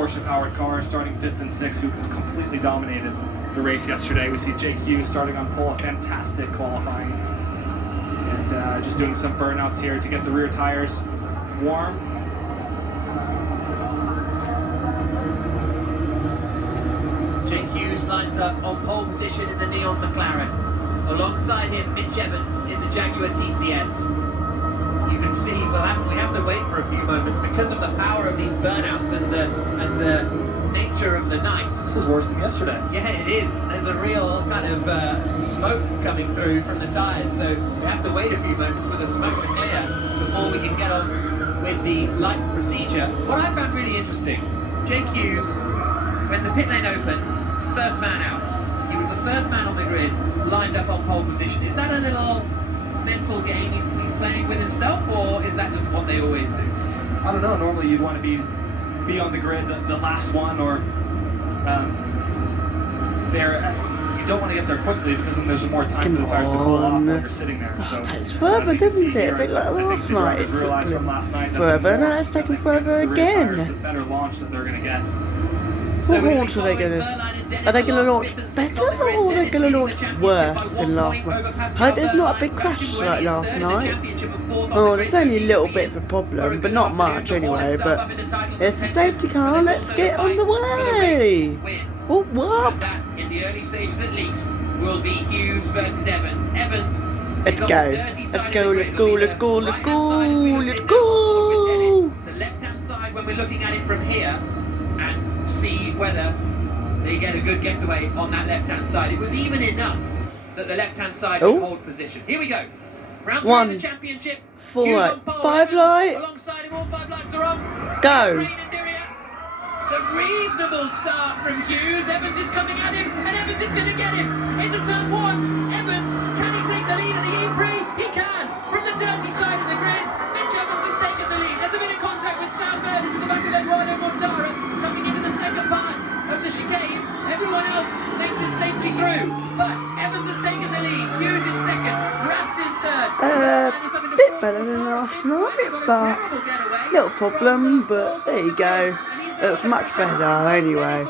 Porsche-powered cars, starting 5th and 6th, who completely dominated the race yesterday. We see Jake Hughes starting on pole, a fantastic qualifying, and just doing some burnouts here to get the rear tires warm. Jake Hughes lines up on pole position in the Neon McLaren. Alongside him, Mitch Evans in the Jaguar TCS. You can see we have to wait for a few moments because of the power of these burnouts and the nature of the night. This is worse than yesterday. Yeah, it is. There's a real kind of smoke coming through from the tyres, so we have to wait a few moments for the smoke to clear before we can get on with the lights procedure. What I found really interesting, Jake Hughes, when the pit lane opened, first man out. He was the first man on the grid, lined up on pole position. Is that a little mental game he's playing with himself, or is that just what they always do? I don't know. Normally you'd want to be on the grid, the last one, or there. You don't want to get there quickly because then there's more time for the tires to cool off while you're sitting there. So it takes forever, doesn't it? A bit like last night. It took forever, now it's taking forever again. The better launch that they're going to get. What launch are they going to? Are they going to launch better, or are they going to launch worse than last night? I hope there's not a big crash like last night. Oh, there's only a little bit of a problem, but not much anyway. But it's a safety car. Let's get on the way. Oh, what? In the early stages, at least, will be Hughes versus Evans. Evans. Let's go. Let's go. Let's go. Let's go. Let's go. Let's go. The left-hand side, when we're looking at it from here, and see whether they get a good getaway on that left-hand side. It was even enough that the left-hand side would hold position. Here we go. Round 3 of the championship. 4 5 light. Alongside him, all 5 lights are on. Go. It's a reasonable start from Hughes. Evans is coming at him, and Evans is going to get him. Into turn 1. Evans, can he take the lead of the E-Prix? He can. From the dirty side of the grid, Mitch Evans has taken the lead. There's a bit of contact with Sam Bird into the back of Eduardo Mortara, coming into the second part of the chicane. Everyone else makes it safely through, but Evans has taken the lead. Hughes in second, Rast in third. Bit better than last night, but little problem. But there you go. It was much better anyway.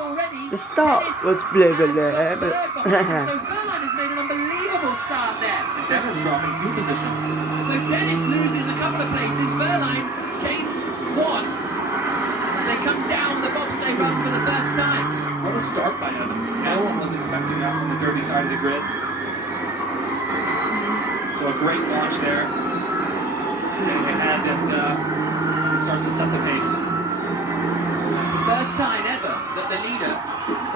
The start was blah blah blah, but so Verline has made an unbelievable start there. Dennis dropping 2 positions. So Dennis loses a couple of places. Verline gains 1 as they come down the bobsleigh run for the first time. What a start by Evans. No one was expecting that from the dirty side of the grid. So a great launch there. And as he starts to set the pace. First time ever that the leader,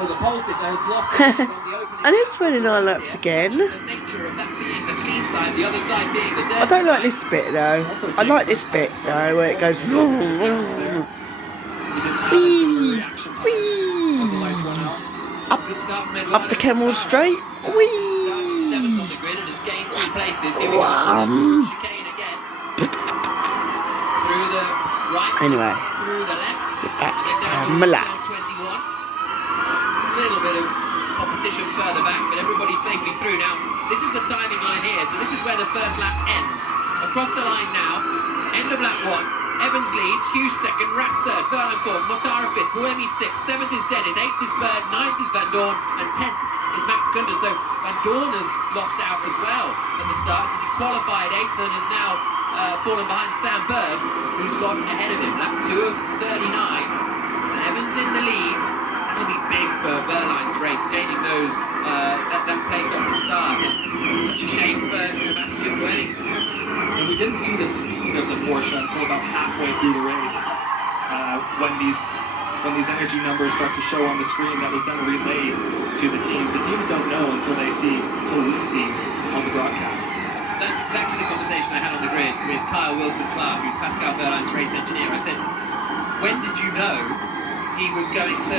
or the pole sitter, has lost the lead on the opening. And it's 29 laps again. The nature of that being the clean side, the other side being the dirty I don't like side. this bit though. I like this bit though, where it goes. Wee, wee. Up the Camel Straight. Wee. 7th on the grid and has gained 3 places. Here we go. Chicane again. Through the right. Anyway, Through the left. sit back And and relax. 21. A little bit of competition further back, but everybody's safely through. Now, this is the timing line here, so this is where the first lap ends. Across the line now, end of lap 1. Evans leads, Hughes second, Rast third, Verline fourth, Mortara fifth, Buemi sixth, 7th is Dennis, 8th is Bird, 9th is Van Dorn, and 10th is Max Kunder. So Van Dorn has lost out as well at the start because he qualified 8th and has now fallen behind Sam Bird, who's got ahead of him. Lap 2 of 39. And Evans in the lead. That'll be big for Verline's race, gaining those that place off the start. And such a shame for Sebastian Buemi. And we didn't see the speed of the Porsche until about halfway through the race, when these energy numbers start to show on the screen. That was then relayed to the teams. The teams don't know until we see on the broadcast. That's exactly the conversation I had on the grid with Kyle Wilson-Clark, who's Pascal Verline's race engineer. I said, when did you know he was going to,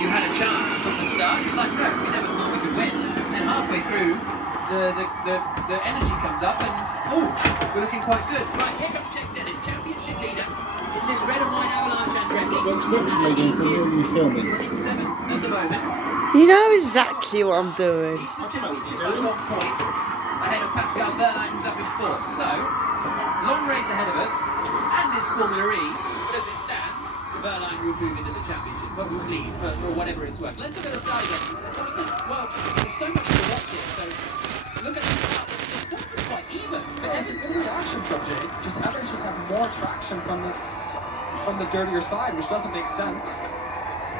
you had a chance from the start? He was like, no, we never thought we could win. And then halfway through, the energy comes up and, oh, we're looking quite good. Right, here comes Jake Dennis, championship leader in this red and white Avalanche Andretti. What's leading from where you're filming? Running 7th at the moment. You know exactly what I'm doing. He's the championship by 1 point ahead of Pascal Verline, who's up in 4th. So, long race ahead of us, and it's Formula E, but as it stands, Verline will move into the championship. lead for whatever it's worth. Let's look at the start again. Watch this. Well, there's so much to watch here. So look at the start. It's quite even. But it's a good reaction from Jake. Just Evans just had more traction from the dirtier side, which doesn't make sense.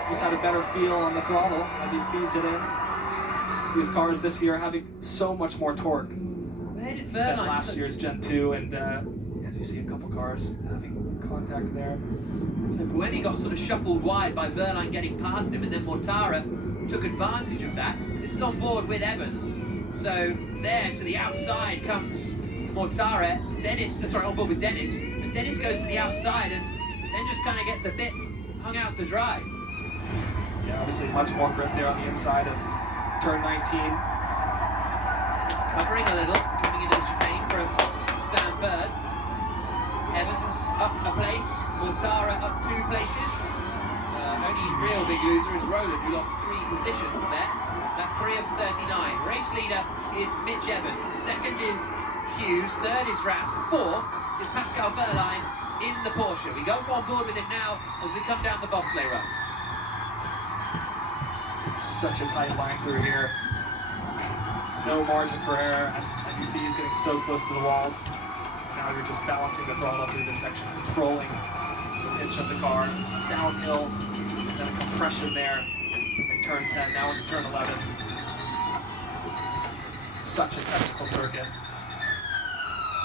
Just had a better feel on the throttle as he feeds it in. These cars this year having so much more torque Where did than Verline last year's Gen 2, and as you see a couple cars having contact there. So Buemi got sort of shuffled wide by Verline getting past him, and then Mortara took advantage of that. This is on board with Evans. So there to the outside comes Mortara. On board with Dennis. And Dennis goes to the outside and then just kind of gets a bit hung out to dry. Yeah, obviously much more grip there on the inside of turn 19. It's covering a little, coming into the chicane from Sam Bird. Evans up a place, Mortara up 2 places. Only real big loser is Roland, who lost 3 positions there. That 3 of 39. Race leader is Mitch Evans. Second is Hughes. Third is Rast. Fourth is Pascal Verline in the Porsche. We go on board with him now as we come down the bobsleigh run. Such a tight line through here. No margin for error. As you see, he's getting so close to the walls. Now you're just balancing the throttle through this section, controlling the pitch of the car. It's downhill, and then a compression there in turn 10. Now into turn 11. Such a technical circuit.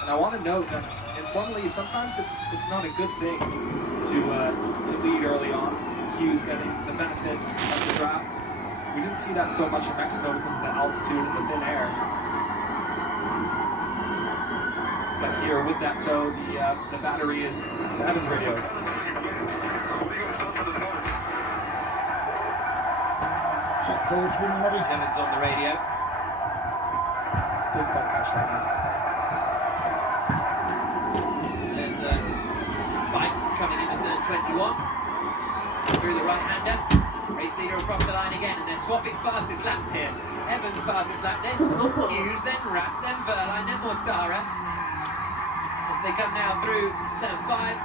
And I want to note that in Formula E, sometimes it's not a good thing to lead early on. Hughes getting the benefit of the draft. We didn't see that so much in Mexico because of the altitude and the thin air. But here with that tow, the battery is the Evans radio. Evans on the radio. Didn't quite catch that one. There's a bike coming into turn 21. Through the right-hander. Race leader across the line again, and they're swapping fastest laps here. Evans fastest lap, then Hughes, then Rast, then Verline, then Mortara. As they come now through turn 5.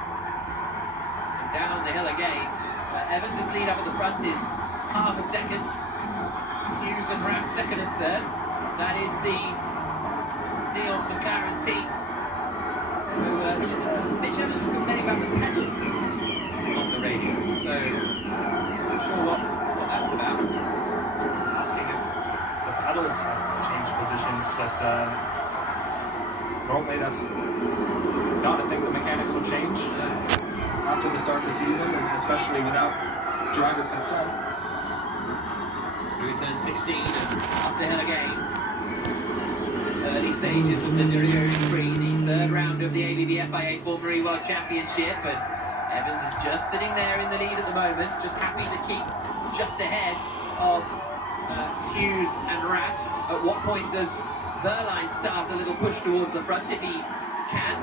And down the hill again. Evans' lead up at the front is half a second. Hughes and Rast second and third. That is the Neon McLaren team. So Mitch Evans is complaining about the pedals on the radio. So not sure what that's about. Asking if the pedals have changed positions, but normally that's not a thing that mechanics will change after the start of the season, and especially without driver consent. Through turn 16 and up the hill again. Early stages of the Nürburgring, the 3rd round of the ABB FIA Formula E World Championship, and Evans is just sitting there in the lead at the moment, just happy to keep just ahead of Hughes and Rast. At what point does Verline start a little push towards the front if he can?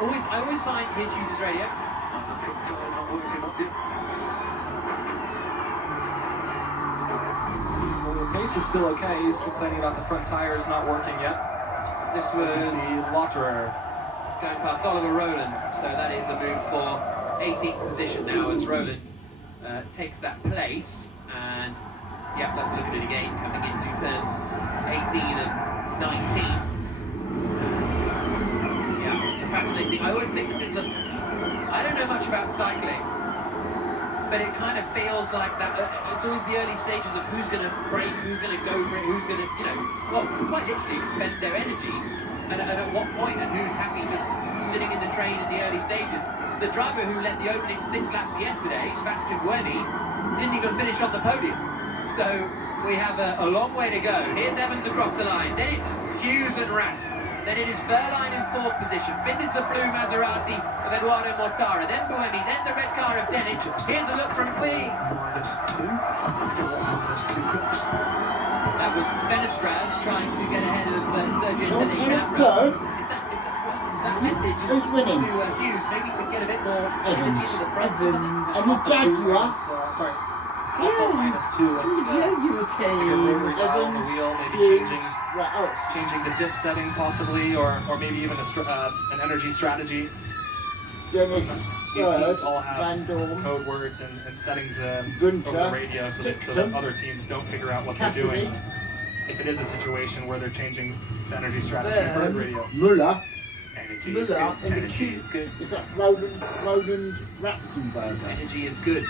I always find his Hughes' radio. Well, the pace is still okay. He's complaining about the front tires not working yet. This was As you see, Lotterer going past Oliver Rowland, so that is a move for 18th position now as Rowland takes that place. And yeah, let's look at it again, coming into turns 18 and 19. And, yeah, it's fascinating. I always think this is I don't know much about cycling, but it kind of feels like that. It's always the early stages of who's going to brake, who's going to go for it, who's going to, quite literally expend their energy, and at what point, and who's happy just sitting in the train in the early stages. The driver who led the opening 6 laps yesterday, Sebastian Buemi, didn't even finish on the podium. So we have a long way to go. Here's Evans across the line. Then it's Hughes and Rast. Then it is Verline in 4th position. 5th is the blue Maserati of Eduardo Mortara. Then Buemi. Then the red car of Dennis. Here's a look from B. That was Fenestraz trying to get ahead of Sergio Canapro. That message is to Hughes, maybe to get a bit more energy to the front. And the Jaguar. sorry. Alpha -2. It's a rotary dial on the wheel, maybe changing the diff setting possibly, or maybe even an energy strategy. Dennis these teams Bird, all have Van Dorn, code words and settings over Gunther, the radio so that Tipton, other teams don't figure out what they're Cassidy, doing. If it is a situation where they're changing the energy strategy on bird radio. Muller. Energy Muller is good. and the Energy cute- is good. Is that Roland Ratzenberger? Energy is good,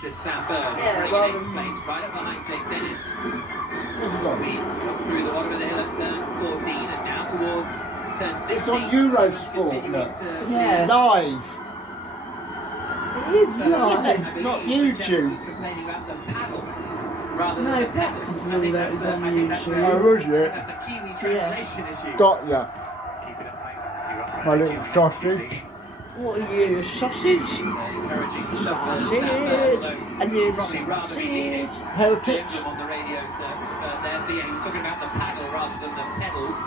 says Sam Bird. Yeah, Running well, in 8th place, right up behind Jake Dennis. Where's it gone? Speed through the bottom of the hill at turn 14 and now towards turn 16. It's on Eurosport, Continuing look. to Yeah. Live. It is So, live. I believe Not Jeff YouTube. was complaining about the paddle rather No, than the practice pedals. and I think all that that's is on I think that's YouTube. Oh, was it? That's a Kiwi translation issue. Got ya. Keep it up, mate. You got My energy little on that sausage. What are you, sausage? Encouraging the shuffle. Sausage. And you Probably rather be needing sausage. Heritage. on the radio to there. So yeah, he was talking about the paddle rather than the pedals.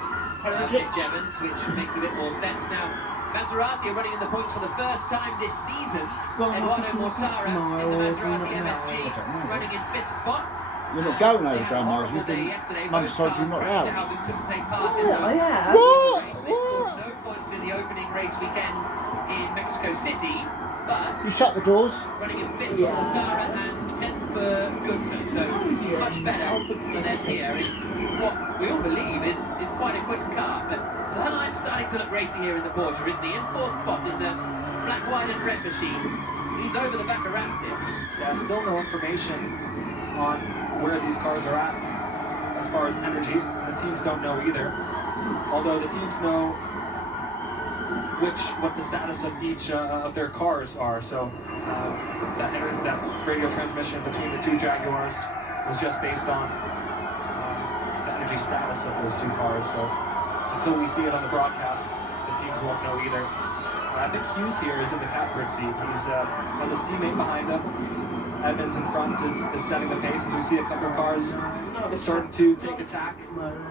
Nick Jevons, which makes a bit more sense now. Maserati are running in the points for the first time this season. got Eduardo nothing to Mortara tomorrow, in the or Maserati something like MSG that. I don't know. running in 5th spot. You're not going over They had a Grand Miles. horrible You've day been. yesterday. Mum Both told you cars not crashed out. out and couldn't take part in Yeah, the I am. What? They scored no points in the opening race weekend in Mexico City, but You shut the doors. running in 5th Yeah. for Mortara and 10th for Goodman, so much better for them here in what we all believe is quite a quick car. But Verline's starting to look racy here in the Porsche, isn't he? In 4th spot in the black, white and red machine. He's over the back of Rastin. Yeah, still no information on where these cars are at as far as energy. The teams don't know either. Although the teams know what the status of each of their cars are. So that radio transmission between the two Jaguars was just based on the energy status of those two cars. So until we see it on the broadcast, the teams won't know either. I think Hughes here is in the catbird seat. He's has his teammate behind him. Evans in front is setting the pace as we see a couple of cars starting to take attack.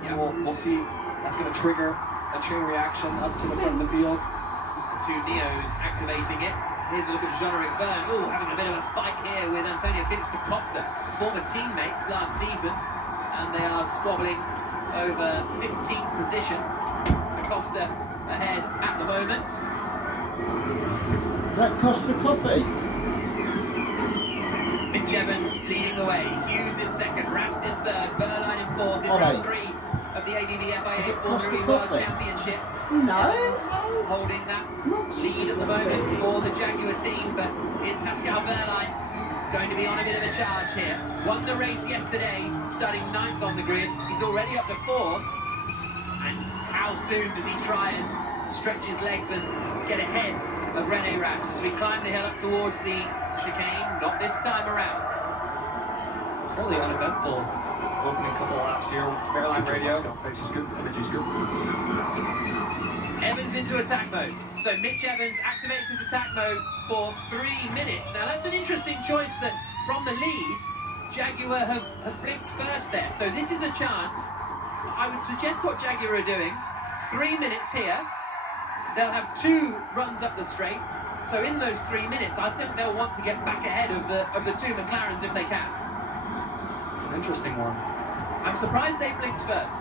Yeah. We'll see. That's going to trigger a chain reaction up to the front of the field. The two Neos activating it. Here's a look at Jean-Eric Verne. Oh, having a bit of a fight here with Antonio Felix da Costa, former teammates last season. And they are squabbling over 15th position. Da Costa ahead at the moment. That cost the coffee. Mitch Evans leading the way. Hughes in second. Rast in third. Verline in fourth. In round 3 of the ADV Has FIA it cost Formula E the World coffee? Championship. No. Evans holding that lead at the moment for the Jaguar team, but is Pascal Verline going to be on a bit of a charge here? Won the race yesterday, starting 9th on the grid. He's already up to 4th. And how soon does he try and stretch his legs and get ahead of Rene Rast as we climb the hill up towards the chicane? Not this time around. Fairly uneventful opening couple of laps here. Airline radio. Energy's good. Evans into attack mode. So Mitch Evans activates his attack mode for 3 minutes. Now that's an interesting choice that from the lead, Jaguar have blinked first there. So this is a chance. I would suggest what Jaguar are doing. 3 minutes here. They'll have 2 runs up the straight. So in those 3 minutes, I think they'll want to get back ahead of the 2 McLarens if they can. It's an interesting one. I'm surprised they blinked first.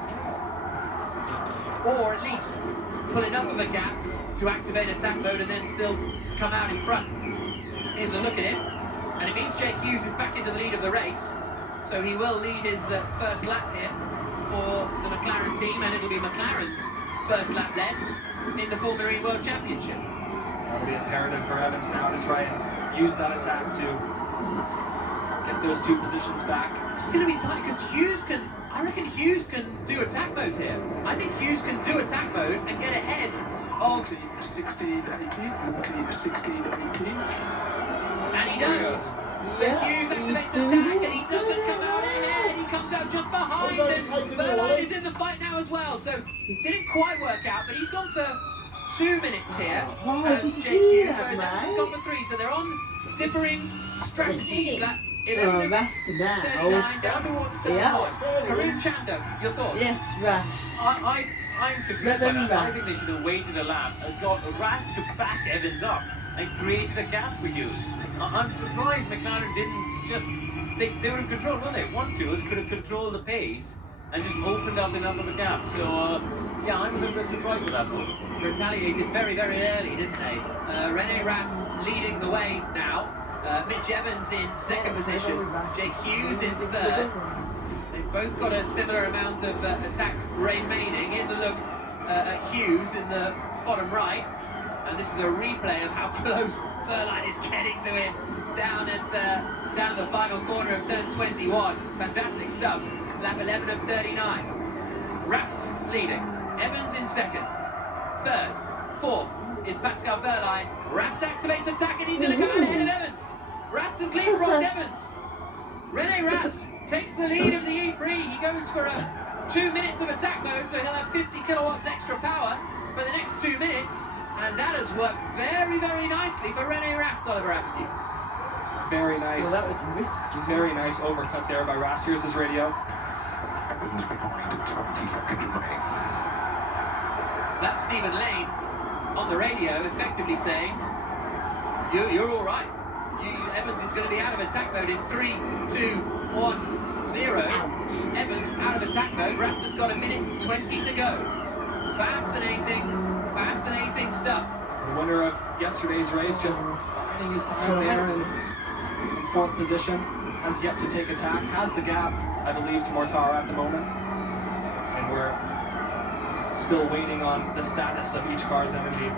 Or at least pull enough of a gap to activate attack mode and then still come out in front. Here's a look at it. And it means Jake Hughes is back into the lead of the race. So he will lead his first lap here for the McLaren team, and it'll be McLaren's first lap led in the Formula E World Championship. That'll be imperative for Evans now to try and use that attack to get those 2 positions back. It's going to be tight because I reckon Hughes can do attack mode here. I think Hughes can do attack mode and get ahead of 16, 18, 16, 18. And he does. So Yeah, Hughes he's activates doing attack it. and he doesn't come out ahead. He comes out just behind Although and taking it Verline away. is in the fight now as well. So it didn't quite work out, but he's gone for 2 minutes here. Why as did you Jake do Hughes, that, whereas Evans has mate? gone for 3. So they're on differing strategies. That Oh, 11 Rast 39 now. down towards turn Yeah. 1. Karun Chando, your thoughts? Yes, Rast. I'm confused by Reverend that. I Rast. think they should have waited a lap and got Rast to back Evans up and created a gap for Hughes. I'm surprised McLaren didn't just... They were in control, weren't they? 1-2, they could have controlled the pace and just opened up enough of a gap. So, yeah, I'm a little bit surprised with that move. Retaliated very, very early, didn't they? Rene Rast leading the way now. Mitch Evans in second position, Jake Hughes in third. They've both got a similar amount of attack remaining. Here's a look at Hughes in the bottom right, and this is a replay of how close Furline is getting to him down the final corner of turn 21. Fantastic stuff. Lap 11 of 39. Rast leading. Evans in second. Third. Fourth is Pascal Furline. Rast activates attack and he's going to go ahead of Evans. Rast has leapfrogged Evans. Rene Rast takes the lead of the E3. He goes for 2 minutes of attack mode, so he'll have 50 kilowatts extra power for the next 2 minutes. And that has worked very, very nicely for Rene Rast, Oliver Askew. Very nice. Well, that was risky. Very nice overcut there by Rast. Here's his radio. Evans behind, 20 seconds remaining. So that's Stephen Lane on the radio, effectively saying, you're all right. Evans is going to be out of attack mode in 3, 2, 1, 0. Evans out of attack mode. Rast has got 1:20 to go. Fascinating stuff. The winner of yesterday's race just biding his time there in fourth position. Has yet to take attack. Has the gap, I believe, to Mortara at the moment. And we're still waiting on the status of each car's energy.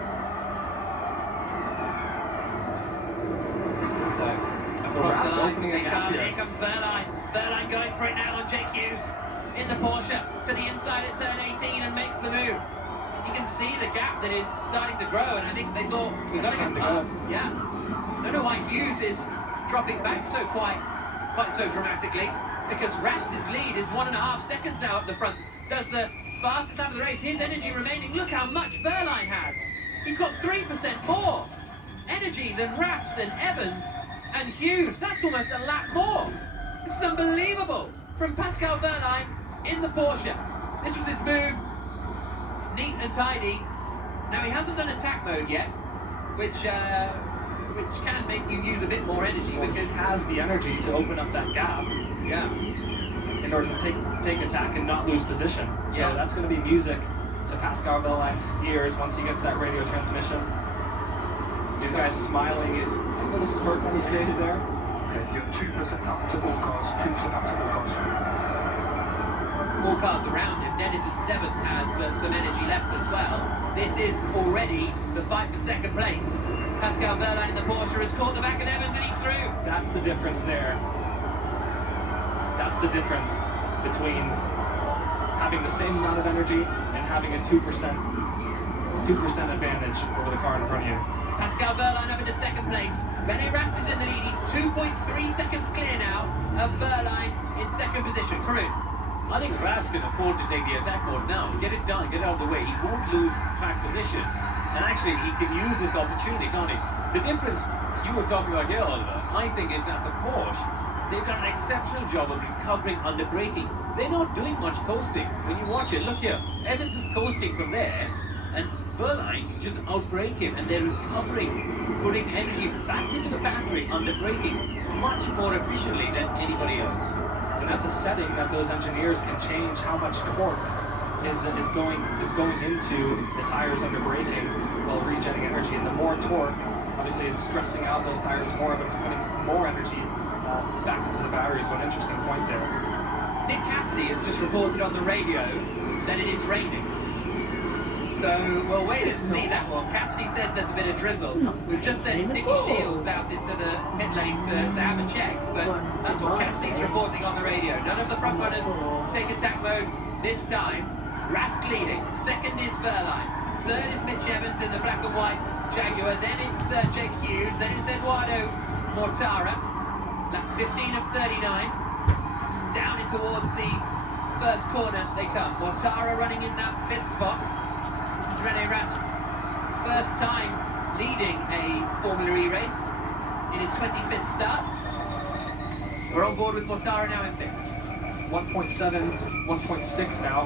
So Rast opening a gap here. Here comes Furline. Furline going for it now on Jake Hughes in the Porsche to the inside at turn 18 and makes the move. You can see the gap that is starting to grow, and I think they thought we've got to get past. Yeah. I don't know why Hughes is dropping back quite so dramatically, because Rast's lead is 1.5 seconds now at the front. Does the fastest lap of the race. His energy remaining. Look how much Furline has. He's got 3% more energy than Rast and Evans and Hughes. That's almost a lap more. This is unbelievable from Pascal Furline in the Porsche. This was his move. Neat and tidy. Now he hasn't done attack mode yet, which can make you use a bit more energy because He has the energy to open up that gap yeah. in order to take attack and not lose position. So Yeah. that's going to be music to Pascal Furline's ears once he gets that radio transmission. This guy's smiling, is a little smirk on his face there. Okay, you're 2% up to all cars, 2% up to all cars. More cars around him. Dennis in seventh has some energy left as well. This is already the fight for second place. Pascal Furline in the Porsche has caught the back of Evans and he's through. That's the difference there. That's the difference between having the same amount of energy and having a 2% advantage over the car in front of you. Pascal Furline up into second place. Rene Rast is in the lead. He's 2.3 seconds clear now of Furline in second position. Karun. I think Rast can afford to take the attack mode now. Get it done, get it out of the way. He won't lose track position. And actually, he can use this opportunity, can't he? The difference you were talking about here, Oliver, I think, is that the Porsche, they've done an exceptional job of recovering under braking. They're not doing much coasting. When you watch it, look here. Evans is coasting from there, and Furline can just outbrake him, and they're recovering, putting energy back into the battery under braking much more efficiently than anybody else. And that's a setting that those engineers can change how much torque is going into the tires under braking while regenerating energy. And the more torque, obviously, is stressing out those tires more, but it's putting more energy back into the battery. So an interesting point there. Nick Cassidy has just reported on the radio that it is raining. So we'll wait and see that one. Cassidy says there's a bit of drizzle. We've just sent Nicky Shields out into the pit lane to have a check, but that's what Cassidy's reporting on the radio. None of the front runners take attack mode this time. Rast leading. Second is Furline. Third is Mitch Evans in the black and white Jaguar. Then it's Jake Hughes. Then it's Eduardo Mortara. Lap 15 of 39. Down in towards the first corner they come. Mortara running in that fifth spot. This is Rene Rast's first time leading a Formula E race in his 25th start. We're on board with Mortara now in fifth. 1.7, 1.6 now.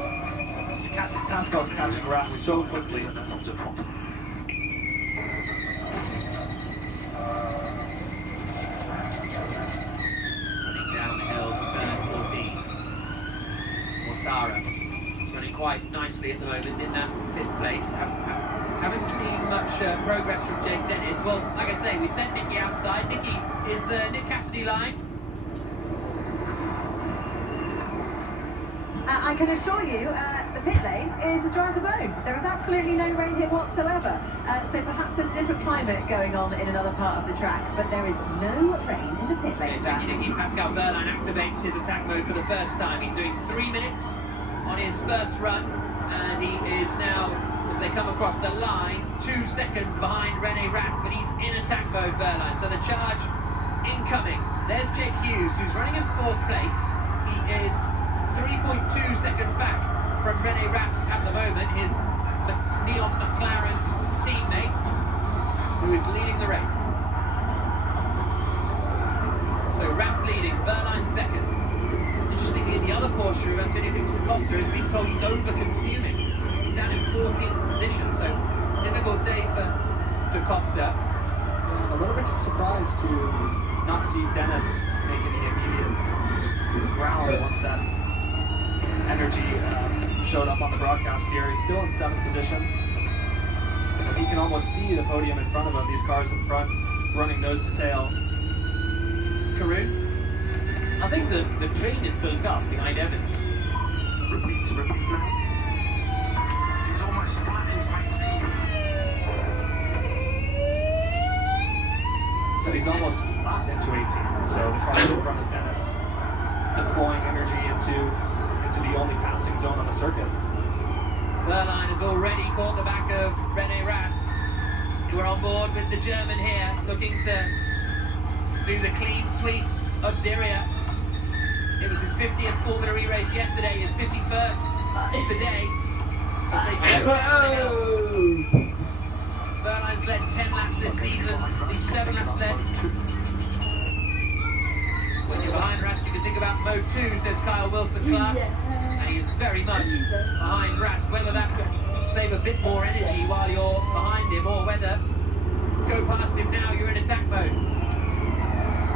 Pascal's catching Rast so quickly. Up to front. Running down the hill to turn 14. Mortara running quite nicely at the moment in that fifth place. Haven't seen much progress from Jake Dennis. Well, like I say, we sent Nicky outside. Nicky, is Nick Cassidy lying? I can assure you, the pit lane is as dry as a bone. There is absolutely no rain here whatsoever. So perhaps there's a different climate going on in another part of the track, but there is no rain in the pit lane. Nicky Pascal Wehrlein activates his attack mode for the first time. He's doing 3 minutes on his first run, and he is now, as they come across the line, 2 seconds behind Rene Rast, but he's in attack mode, Wehrlein. So the charge incoming. There's Jake Hughes, who's running in 4th place. He is 3.2 seconds back from Rene Rast at the moment, his Neon McLaren teammate, who is leading the race. So Rast leading, Wehrlein second. Interestingly, in the other Porsche, Antonio Victor Costa has been told he's over-consuming. He's down in 14th position, so difficult day for Da Costa. A little bit surprised to not see Dennis making the immediate round once that energy showed up on the broadcast here. He's still in 7th position. But he can almost see the podium in front of him, these cars in front running nose to tail. Karun? I think the train is built up behind Evans. Repeat now. He's almost flat into 18. So he's almost flat into 18. So the car in front of Dennis deploying energy into the only passing zone on the circuit. Wehrlein has already caught the back of Rene Rast. We're on board with the German here, looking to do the clean sweep of Diriyah. It was his 50th Formula E race yesterday, his 51st today. As they Wehrlein's led 10 laps this season, he's 7 laps led. When you're behind Rast, you can think about Mode 2, says Kyle Wilson-Clark. And he is very much behind Rast. Whether that's save a bit more energy while you're behind him, or whether go past him now, you're in attack mode.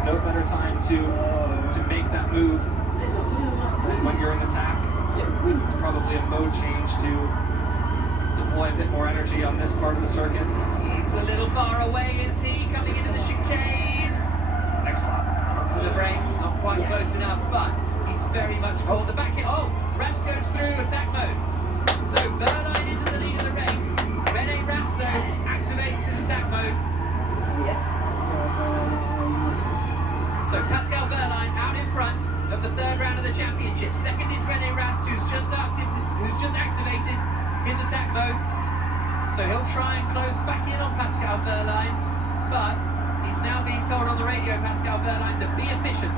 No better time to make that move than when you're in attack. It's probably a mode change to deploy a bit more energy on this part of the circuit. He's a little far away, is he? Coming into the chicane. Next lap. To the brakes, not quite close enough, but he's very much caught the back. Oh, Rast goes through attack mode. So Wehrlein into the lead of the race. Rene Rast, though, activates his attack mode. Yes. So Pascal Wehrlein out in front of the 3rd round of the championship. Second is Rene Rast, who's just activated his attack mode. So he'll try and close back in on Pascal Wehrlein, but he's now being told on the radio, Pascal Wehrlein, to be efficient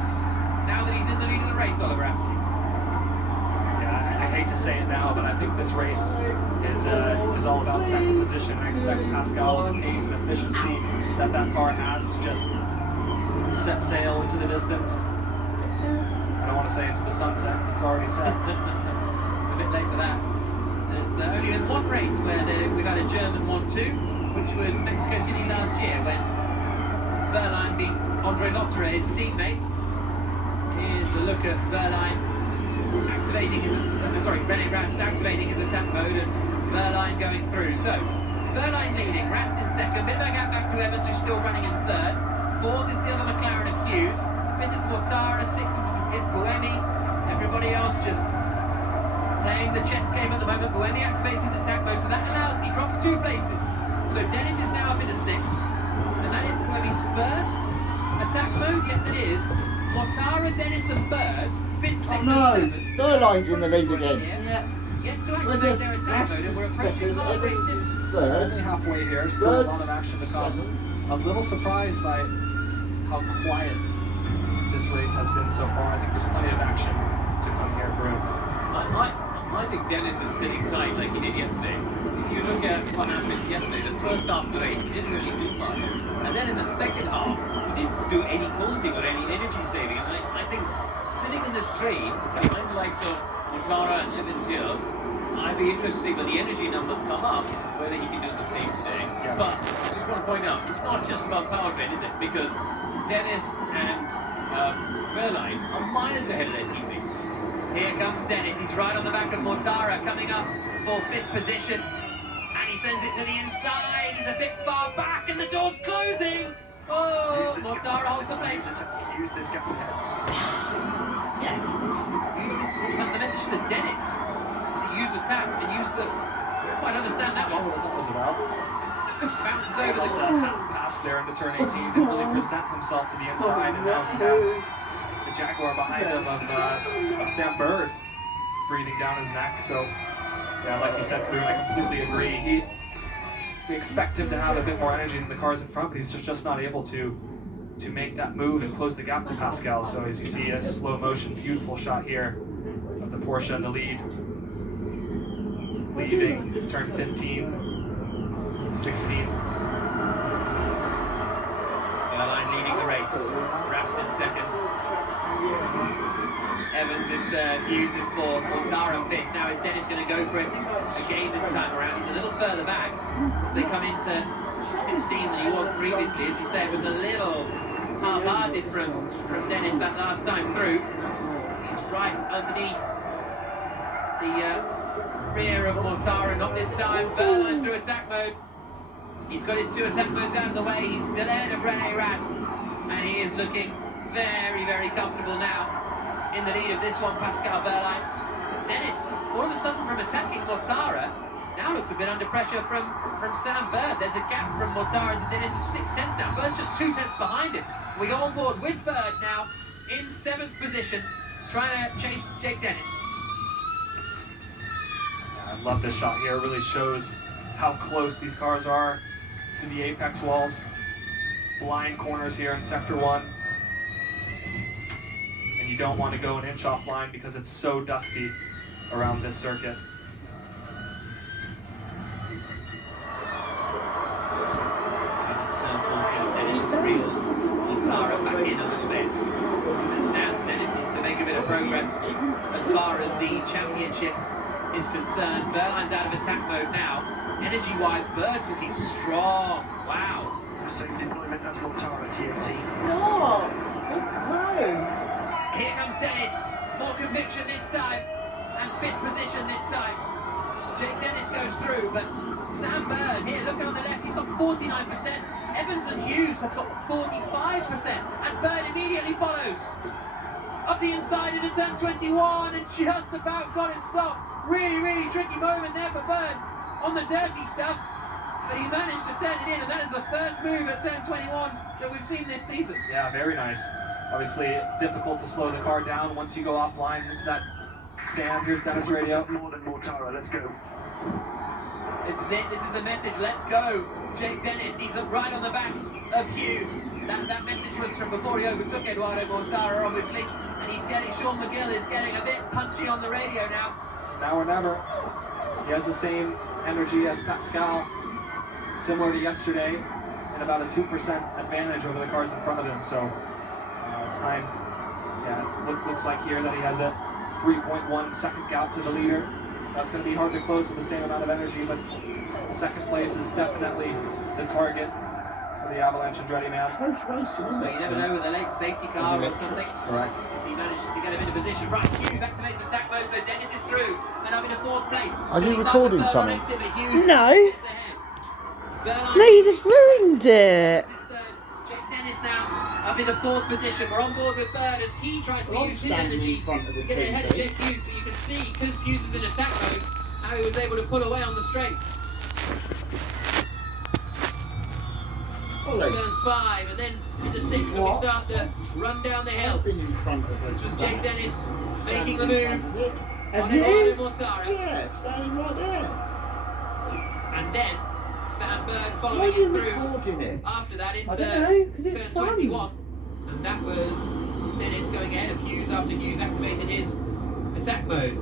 now that he's in the lead of the race, Oliver Askew. Yeah, I hate to say it now, but I think this race is all about second position. I expect Pascal, with the pace and efficiency that car has, to just set sail into the distance. I don't want to say into the sunset, it's already set. It's a bit late for that. There's only been one race where we've had a German 1-2, which was Mexico City last year, when Wehrlein beat Andre Lotterer, his teammate. Here's a look at Wehrlein activating Rene Rast activating his attack mode, and Wehrlein going through. So, Wehrlein leading, Rast in second, bit of a gap back to Evans, who's still running in 3rd. 4th is the other McLaren of Hughes. 5th is Mortara, 6th is Buemi. Everybody else just playing the chess game at the moment. Buemi activates his attack mode, so that allows, he drops 2 places. So Dennis is now up into 6th. And that is Buemi's first attack mode. Yes, it is. Mortara, Dennis, and Bird. 5th, 6th, Oh no, and 7th. Wehrlein's in the lead again. Yet to Where's activate it? their attack Rast mode, and we're is approaching second, half race Evans is distance. Only third. halfway here, still a lot of action to come. A little surprised by how quiet this race has been so far. I think there's plenty of action to come here, Karun. I think Dennis is sitting tight like he did yesterday. If you look at what happened yesterday, the first half of the race, he didn't really do much. And then in the second half, he didn't do any coasting or any energy saving. And I think sitting in this train behind the likes of Mortara and Evans here, I'd be interested to see when the energy numbers come up, whether he can do the same today. Yes. But I just want to point out, it's not just about powertrain, is it? Because Dennis and Wehrlein are miles ahead of their teammates. Here comes Dennis, he's right on the back of Mortara, coming up for 5th position. And he's sends it to the inside. He's a bit far back, and the door's closing. Oh, Mortara holds the place. Use this gap ahead. The message to Dennis to use attack and use the. I quite understand that one. Bounces over the Half pass there into turn 18, didn't really present himself to the inside, and now he has the Jaguar behind him of Sam Bird breathing down his neck. So, yeah, like you said, Karun, I completely agree. We expect him to have a bit more energy than the cars in front, but he's just not able to make that move and close the gap to Pascal. So as you see, a slow motion, beautiful shot here of the Porsche in the lead. Leaving turn 15, 16. Wehrlein leading the race. Rast in second. Evans in third, Hughes in fourth, Mortara fifth. Now is Dennis going to go for it again this time around? He's a little further back as they come into 16 than he was previously. As you say, it was a little half-hearted from Dennis that last time through. He's right underneath the rear of Mortara, not this time. Wehrlein through attack mode. He's got his two attack modes out of the way. He's still ahead of Rene Rast, and he is looking very, very comfortable now in the lead of this one, Pascal Wehrlein. Dennis, all of a sudden from attacking Mortara, now looks a bit under pressure from Sam Bird. There's a gap from Mortara to Dennis of 6 tenths now. Bird's just 2 tenths behind him. We go on board with Bird now in 7th position, trying to chase Jake Dennis. I love this shot here. It really shows how close these cars are to the apex walls. Blind corners here in Sector 1. And you don't want to go an inch offline because it's so dusty around this circuit. Turn 14, Dennis has reeled Mortara back in a little bit. As it stands, Dennis needs to make a bit of progress as far as the championship is concerned. Wehrlein's out of attack mode now. Energy-wise, Bird's looking strong. Wow. Same deployment as Mortara TNT. Stop! Gross! Here comes Dennis. More conviction this time. And 5th position this time. Jake Dennis goes through, but Sam Bird here, look on the left, he's got 49%. Evans and Hughes have got 45%. And Bird immediately follows. Up the inside into turn 21 and just about got it stopped. Really, really tricky moment there for Bird on the dirty stuff. But he managed to turn it in, and that is the first move at turn 21 that we've seen this season. Yeah, very nice. Obviously, difficult to slow the car down once you go offline. It's that Sam, here's Dennis radio. More than Mortara, let's go. This is it, this is the message, let's go. Jake Dennis, he's right on the back of Hughes. That message was from before he overtook Eduardo Mortara, obviously. And he's getting, Sean McGill is getting a bit punchy on the radio now. It's now or never. He has the same energy as Pascal, similar to yesterday, and about a 2% advantage over the cars in front of him. So it's time. Yeah, it looks like here that he has a 3.1 second gap to the leader. That's going to be hard to close with the same amount of energy, but second place is definitely the target for the Avalanche Andretti man. Close racing, isn't So you never know with a late safety car or something. Correct. He manages to get him in a position. Right, Hughes activates attack mode, so Dennis is through. And up in a 4th place. Are you recording something? No. No, you just ruined it. Jake Dennis now up in the 4th position. We're on board with Bird as he tries to I'm use his standing energy in front of the to get ahead of TV. Jake Hughes, but you can see, because Hughes is in attack mode, how he was able to pull away on the straights. Ollie, Turns 5, and then into 6, and we What? start the run down the hill. I've been in front of it. This was Jake Dennis making the Standing in move front of it. Have on you? Eduardo Mortara. Yeah, standing right there. And then Sam Bird Why are following you him through recording it? after that into I don't know, 'cause it's turn fun. 21. And that was Dennis going ahead of Hughes after Hughes activated his attack mode.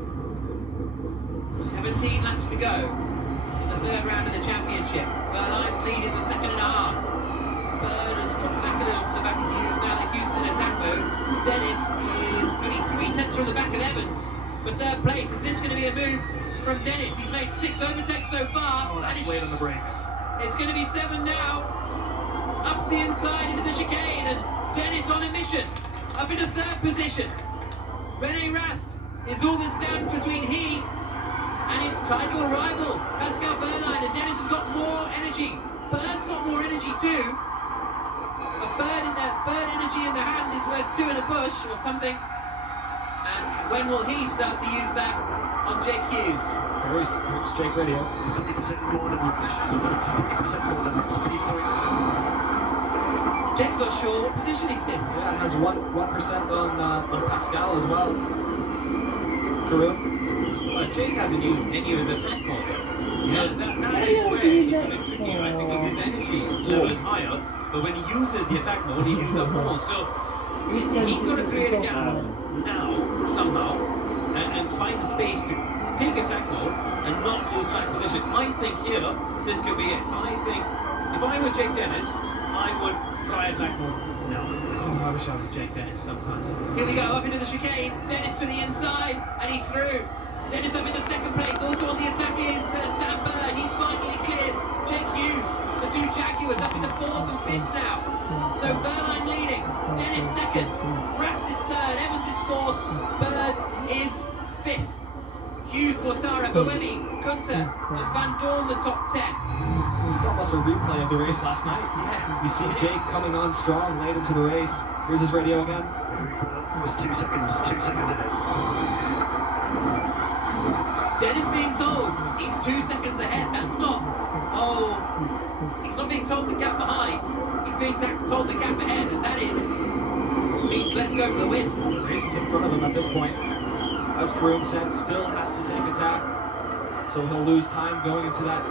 17 laps to go in the 3rd round of the championship. Wehrlein's lead is a 2.5. Bird has dropped back of the back of Hughes now that Hughes is in attack mode. Dennis is only 3 tenths from the back of Evans for 3rd place. Is this going to be a move from Dennis? He's made 6 overtakes so far. Oh, that's and late on the brakes. it's going to be 7 now. Up the inside into the chicane, and Dennis on a mission. Up into 3rd position. Rene Rast is all that stands between he and his title rival, Pascal Wehrlein, and Dennis has got more energy. Bird's got more energy too. A bird energy in the hand is worth two in a bush or something. And when will he start to use that on Jake Hughes? It's Jake Radio. 30% more than position. 30% more than its P3. Jake's not sure what position he's in. Yeah, it has 1% on Pascal as well. Karun. Well, Jake hasn't used any of his attack mode. So that is where it's a bit tricky, right? Because his energy level is higher, but when he uses the attack mode, he uses up more. So he's got to create a gap now, somehow, and find the space to take attack mode and not lose track position. I think here, this could be it. I think, if I was Jake Dennis, I would try attack mode now. Oh, I wish I was Jake Dennis sometimes. Here we go, up into the chicane. Dennis to the inside, and he's through. Dennis up into second place. Also on the attack is Sam Bird. He's finally cleared Jake Hughes. The two Jaguars up into fourth and fifth now. So Wehrlein leading. Dennis second. Rast is third. Evans is fourth. Bird is fifth. Hughes, Mortara, Boemi, Kunter, and Van Dorn the top 10. It's almost a replay of the race last night. Yeah. You see Jake coming on strong late into the race. Here's his radio again. It was 2 seconds. 2 seconds in it. Dennis being told he's 2 seconds ahead. That's not, he's not being told the gap behind. He's being told the gap ahead, and that means let's go for the win. The race is in front of him at this point. As Karun said, still has to take attack. So he'll lose time going into that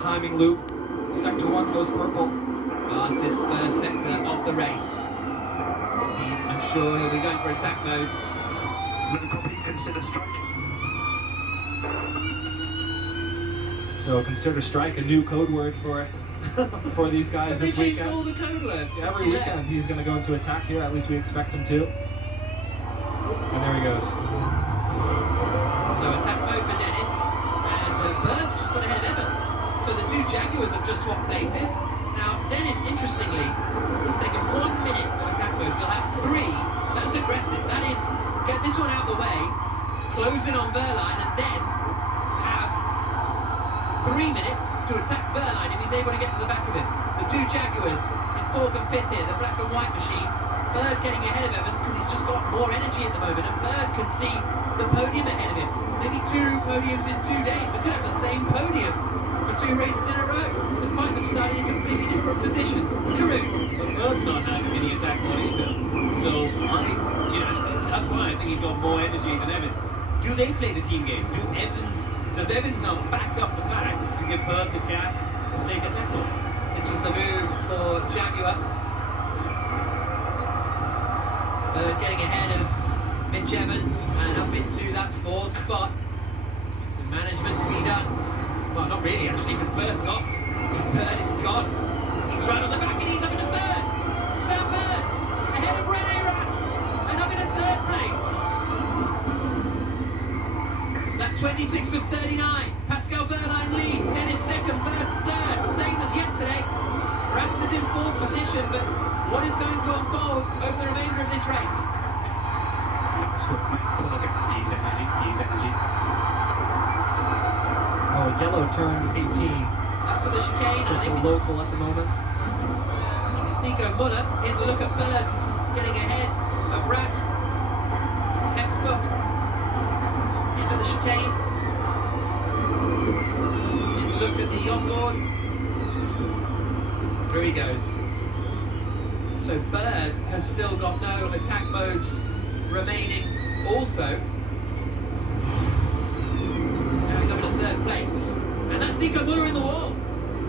timing loop. Sector 1 goes purple. Fastest first sector of the race. I'm sure he'll be going for attack mode. Low copy, consider strike. So consider strike a new code word for these guys Have this they changed weekend. all the code words? Every since he weekend he's going to go into attack here, at least we expect him to. And there he goes. So attack mode for Dennis, and Bird's just got ahead of Evans. So the two Jaguars have just swapped places. Now Dennis, interestingly, has taken 1 minute of attack mode, so he'll have 3. That's aggressive. That is, get this one out of the way, close in on Wehrlein, and then have 3 minutes to attack Wehrlein if he's able to get to the back of him. The two Jaguars in 4th and 5th here, the black and white machines. Bird getting ahead of Evans because he's just got more energy at the moment, and Bird can see the podium ahead of him. Maybe 2 podiums in 2 days, but could have the same podium for 2 races in a row, despite them starting in completely different positions. Karun. But Bird's not having any attack mode either. So that's why I think he's got more energy than Evans. Do they play the team game? Does Evans now back up the pack to give Bird the gap to take attack mode? This was the move for Jaguar. Bird getting ahead of Mitch Evans and up into that 4th spot. Some management to be done. Well, not really actually, because Bird's off. Bird is gone. He's right on the back and he's up into 3rd. Sam Bird ahead of Rene Rast and up into 3rd place. That 26 of 39. Pascal Wehrlein leads. Dennis second, Bird third. Same as yesterday. Rast is in 4th position, but what is going to unfold over the remainder of this race? Use energy. Oh, yellow turn 18. Up to the chicane. Just I a think local at the moment. it's Nico Muller. Here's a look at Bird getting ahead of Rast. Textbook. Into the chicane. Here's a look at the onboard. Through he goes. So Bird has still got no attack modes remaining also. Now he's up in 3rd place. And that's Nico Muller in the wall.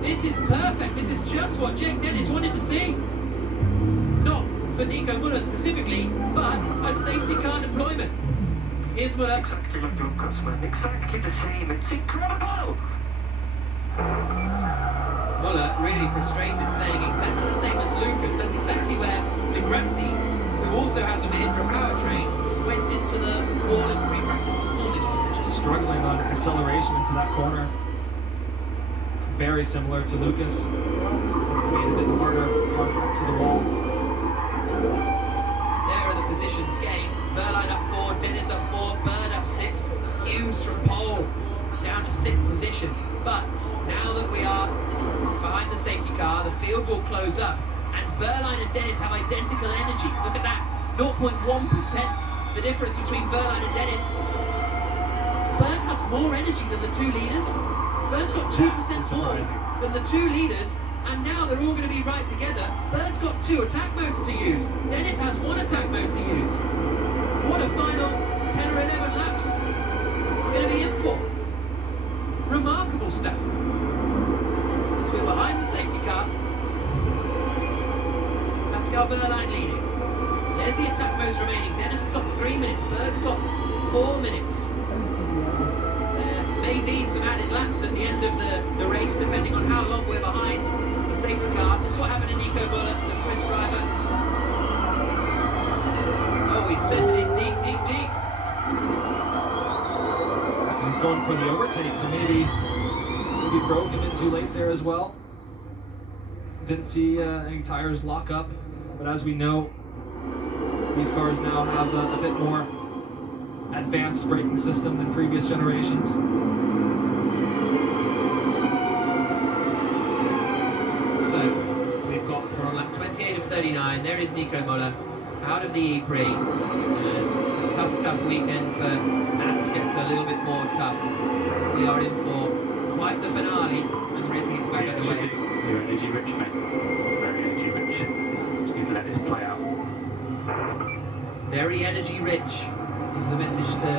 This is perfect. This is just what Jake Dennis wanted to see. Not for Nico Muller specifically, but a safety car deployment. Here's Muller. Exactly like Lucas, man. Exactly the same. It's incredible! Muller really frustrated, saying exactly the same as Lucas. That's exactly where Di Grassi, who also has a Mahindra powertrain, went into the wall in free practice this morning. Just struggling on deceleration into that corner. Very similar to Lucas. Made it harder, hard trip to the wall. There are the positions gained. Verline up 4, Dennis up 4, Bird up 6, Hughes from pole down to 6th position. But now that we are behind the safety car, the field will close up, and Verline and Dennis have identical energy. Look at that, 0.1% the difference between Verline and Dennis. Bird has more energy than the 2 leaders. Bird's got 2% more than the 2 leaders, and now they're all going to be right together. Bird's got 2 attack modes to use. Dennis has 1 attack mode to use. What a final 10 or 11 laps we're going to be in for. Remarkable stuff. So we're behind the safety car. Pascal Verline leading. There's the attack modes remaining. Dennis has got 3 minutes. Bird's got 4 minutes. There may be some added laps at the end of the race, depending on how long we're behind the safety car. This is what happened to Nico Müller, the Swiss driver. Oh, he sets it deep, deep, deep. He's going for the overtake, so maybe broke him in too late there as well. Didn't see any tires lock up, but as we know, these cars now have a bit more advanced braking system than previous generations. So we've got, we're on lap 28 of 39. There is Nico Müller out of the E-Prix. Tough weekend for Matt. It gets a little bit more tough. We are in for quite the finale, and the racing is back underway. You're energy rich, mate. Very energy rich. Just need to let this play out. Very energy rich is the message to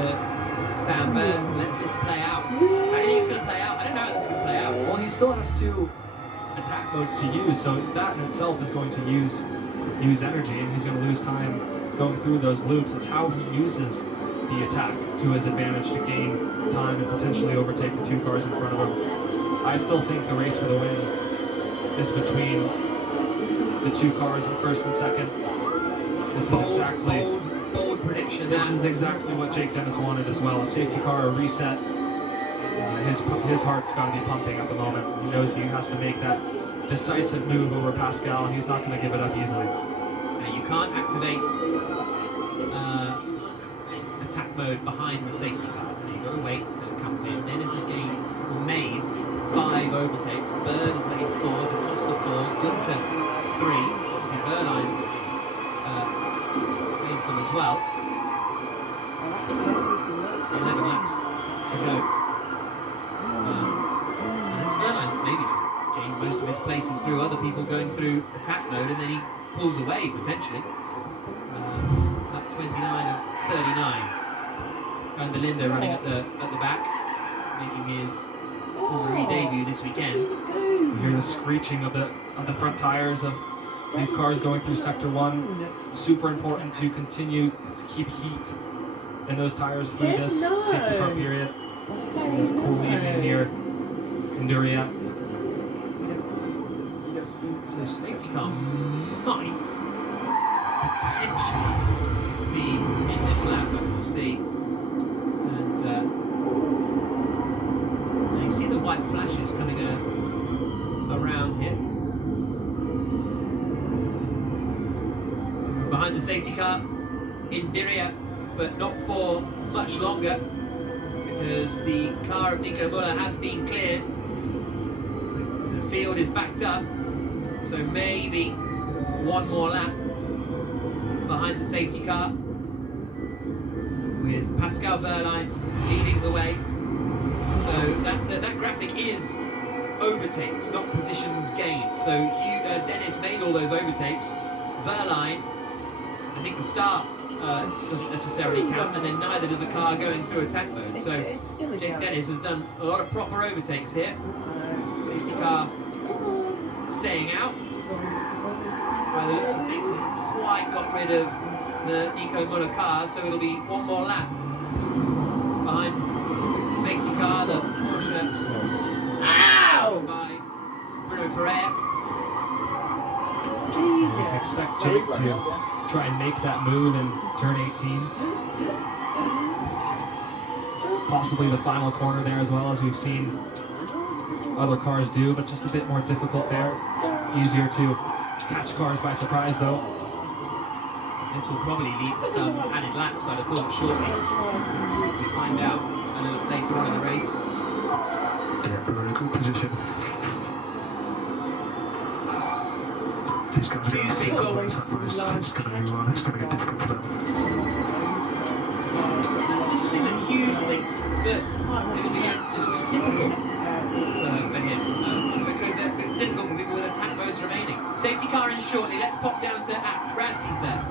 Sam Bird. Let this play out. How do you think it's going to play out? I don't know how this is going to play out. Well, he still has 2 attack modes to use, so that in itself is going to use energy, and he's going to lose time going through those loops. It's how he uses the attack to his advantage to gain time and potentially overtake the 2 cars in front of him. I still think the race for the win is between the 2 cars in first and second. This is exactly bold prediction. This is exactly what Jake Dennis wanted as well. A safety car, a reset. His heart's got to be pumping at the moment. He knows he has to make that decisive move over Pascal, and he's not going to give it up easily. Now you can't activate attack mode behind the safety car, so you've got to wait until it comes in. Dennis has made 5 overtakes. Bird has made 4, De Costa 4, Günther 3. Obviously Verline's made some as well. 11 laps to go. And it's Verline's maybe just gained most of his places through other people going through attack mode, and then he pulls away potentially. Lap 29 of 39. Van der Linde running at the back, making his Formula E debut this weekend. You hear the screeching of the front tires of these cars going through Sector 1. Super important to continue to keep heat in those tires through this safety car period. It's a cool evening here in Duria. So safety car might potentially be in this lap, but we'll see. And now you see the white flashes coming around here. Behind the safety car in Diriyah, but not for much longer, because the car of Nico Müller has been cleared. The field is backed up, so maybe one more lap behind the safety car, with Pascal Verline leading the way. So that graphic is overtakes, not positions gained. So Dennis made all those overtakes. Verline, I think the start doesn't necessarily count, and then neither does a car going through attack mode. So Jake Dennis has done a lot of proper overtakes here. Safety car staying out. By the looks of things, they've quite got rid of the Nico Müller car, so it'll be one more lap behind the safety car, the Porsche by Bruno Pereira. I expect Jake to try and make that move and turn 18. Possibly the final corner there as well, as we've seen other cars do, but just a bit more difficult there. Easier to catch cars by surprise though. This will probably lead to some added laps, I'd have thought, shortly. We'll find out a little later on in the race. Yeah, very good position. These guys are going to see some race that race. It's going to get difficult for them. It's interesting that Hughes thinks that it'll be difficult for him because they're difficult for people with attack modes remaining. Safety car in shortly. Let's pop down to Apt. Rancy's there.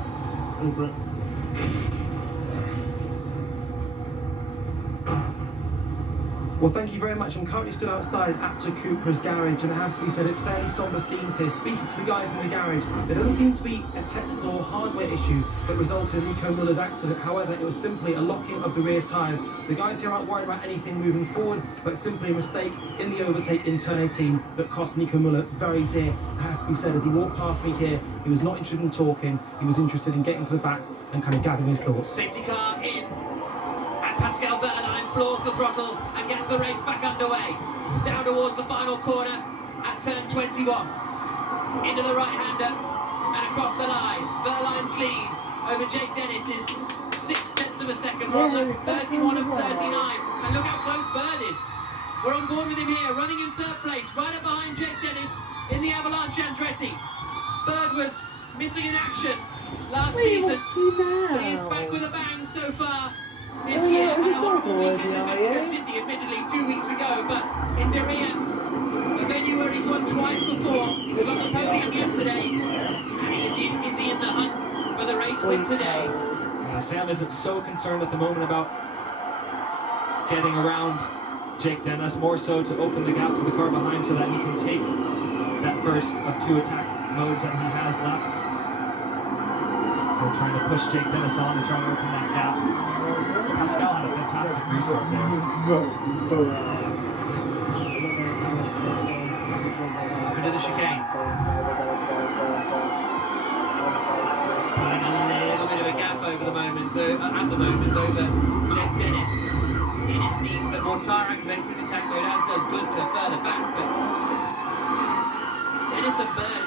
Well, thank you very much. I'm currently stood outside Apta Cupra's garage, and I have to be said, it's fairly somber scenes here. Speaking to the guys in the garage, there doesn't seem to be a technical or hardware issue that resulted in Nico Muller's accident. However, it was simply a locking of the rear tyres. The guys here aren't worried about anything moving forward, but simply a mistake in the overtake in turn 18 that cost Nico Muller very dear. It has to be said, as he walked past me here, he was not interested in talking, he was interested in getting to the back and kind of gathering his thoughts. Safety car in. Pascal Wehrlein floors the throttle and gets the race back underway. Down towards the final corner at turn 21. Into the right-hander and across the line. Wehrlein's lead over Jake Dennis is 0.6 of a second. We're on the 31 of 39. And look how close Bird is. We're on board with him here, running in third place, right up behind Jake Dennis in the Avalanche Andretti. Bird was missing in action last season, but he's back with a bang so far. This year, had a horrible weekend in Mexico City, admittedly 2 weeks ago, but in Darien, a venue where he's won twice before, he was on the podium yesterday, and is he in the hunt for the race win today? Sam isn't so concerned at the moment about getting around Jake Dennis, more so to open the gap to the car behind so that he can take that first of 2 attack modes that he has left. So trying to push Jake Dennis on to try and open that gap. Pascal had a fantastic restart there. Into the chicane. Putting a little bit of a gap over the moment, at the moment over Jake Dennis. Dennis needs the more tire activates his attack mode, as does Good to further back, but Dennis and Bird,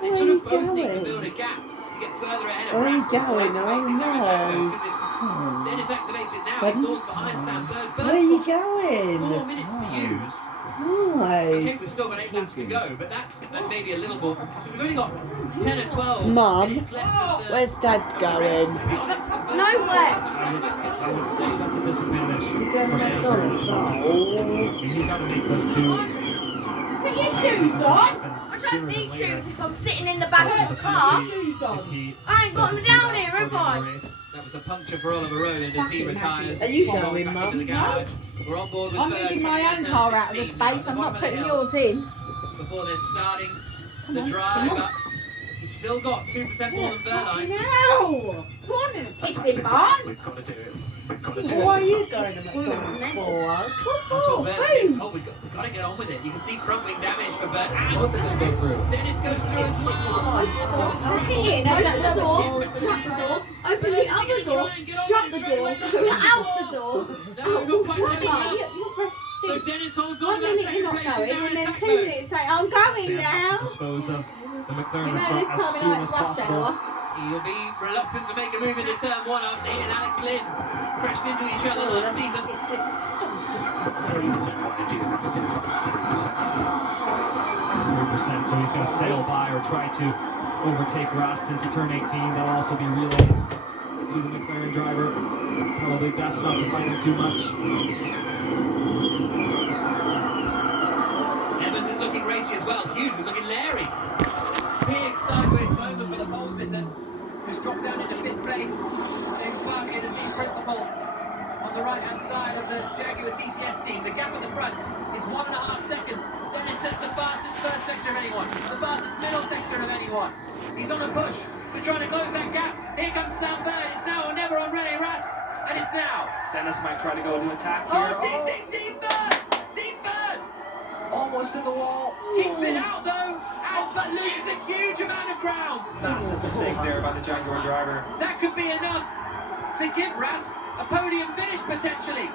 they sort of both need to build a gap to get further ahead of Rast. Dennis activates it now, he falls behind Sam Bird. Where are you going? 4 minutes to use. Why? Okay, we've still got 8 laps to go, but that's maybe a little more. So we've only got 10 or 12 Mum, minutes left of the where's Dad going? to be honest. Nowhere. I would say that's a disadvantage Going for to Sam McDonald's. Bird. He's got to make those 2. Put your shoes on. I don't need shoes if I'm sitting in the back of the car. I ain't got them down here, have I? That was a puncture for Oliver Rowland as he retires. Are you Back going, into Mum? the garage. We're on board with I'm Bird moving my coming own down car turn out of the 16, space. I'm bottom not of the putting hill, yours in. before then starting the on, drive up. relax. He's still got 2% more than Wehrlein. No! Go on in a pissing barn. We've got to do it. We've got to do it. Why are you going to McDonald's for? That's what Bird's being told. We've got to get on with it. You can see front wing damage for Bird. And both of them go through. Dennis goes through as well. Get in, open the door, shut the door, open the other door, shut the door, go out the door. No, we've got quite a Come on, bit your breath So stinks. Dennis holds on 1 to that minute you're second not place. He's going, now in and then attack 2 mode. minutes later, I'm going Sam has to now. dispose of the McLaren You in know, front this as time soon I know as it's rush possible. hour. He'll be reluctant to make a move into turn 1 after he and Alex Lynn crashed into each other last season. It's 3% energy, and that's down by 3%. 3%, so he's going to sail by or try to overtake Rast into turn 18. That'll also be relayed to the McLaren driver. Probably best not to fight him too much. Evans is looking racy as well. Hughes is looking leery. Big sideways moment for the pole sitter, who's dropped down into 5th place. James Barkley, the team principal, on the right-hand side of the Jaguar TCS team. The gap at the front is 1.5 seconds. Dennis says the fastest first sector of anyone, the fastest middle sector of anyone. He's on a push to try to close that gap. Here comes Sam Bird. It's now or never on Rene Rast, and it's now. Dennis might try to go to attack here. Oh, deep Bird! Deep Bird! Almost in the wall. Keeps it out though, out but loses a huge amount of ground. Massive mistake there by the Jaguar driver. That could be enough to give Rast a podium finish potentially.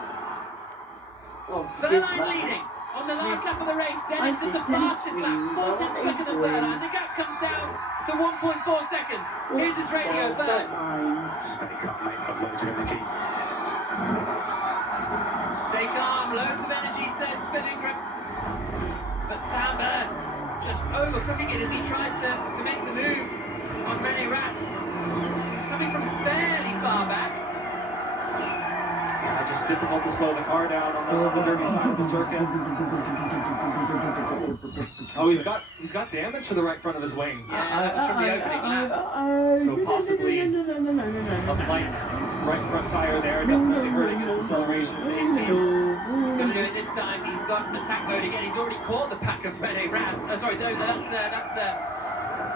Wehrlein leading, On the last lap of the race, Dennis did the fastest lap, 4 tenths quicker than Berline. The gap comes down to 1.4 seconds. Here's his radio, Bird. Stay calm, mate. Got loads of energy. Stay calm, loads of energy, says Phil Ingram. But Sam Bird just overcooking it as he tried to make the move on Rene Rast. He's coming from fairly far back. Yeah, just difficult to slow the car down on the dirty side of the circuit. Oh, he's got damage to the right front of his wing. Yeah, that was from the opening lap. So possibly a light right front tire there, definitely hurting his deceleration to 18. He's going to do it this time. He's got attack mode again. He's already caught the pack of Rene Rast. Sorry, no, that's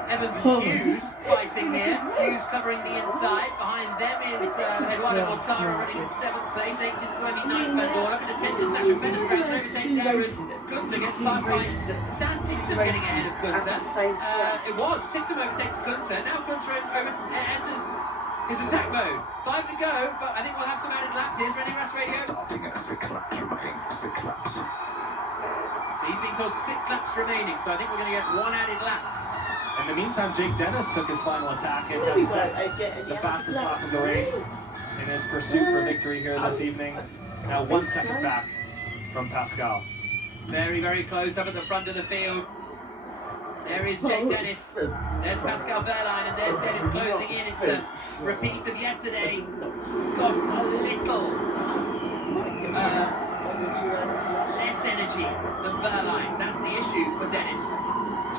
Evans and Hughes fighting here. Hughes covering the inside. Behind them is Eduardo Mortara running in 7th place. 8th is Remy 9th and all up in the 10th is Sasha Fennis. Overtaken there as Gunther gets past by Dan Ticktum getting ahead of Gunther. It was Ticktum overtakes Gunther. Now Gunther enters his attack mode. 5 to go, but I think we'll have some added laps. Here's Rene Rast radio. Starting at 6 laps remaining. 6 laps. So he's being told 6 laps remaining, so I think we're going to get 1 added lap. In the meantime, Jake Dennis took his final attack and has set the fastest lap of the race in his pursuit for victory here this evening. Now 1 second back from Pascal. Very, very close up at the front of the field. There is Jake Dennis. There's Pascal Wehrlein, and there's Dennis closing in. It's a repeat of yesterday. He's got a little less energy than Wehrlein. That's the issue for Dennis.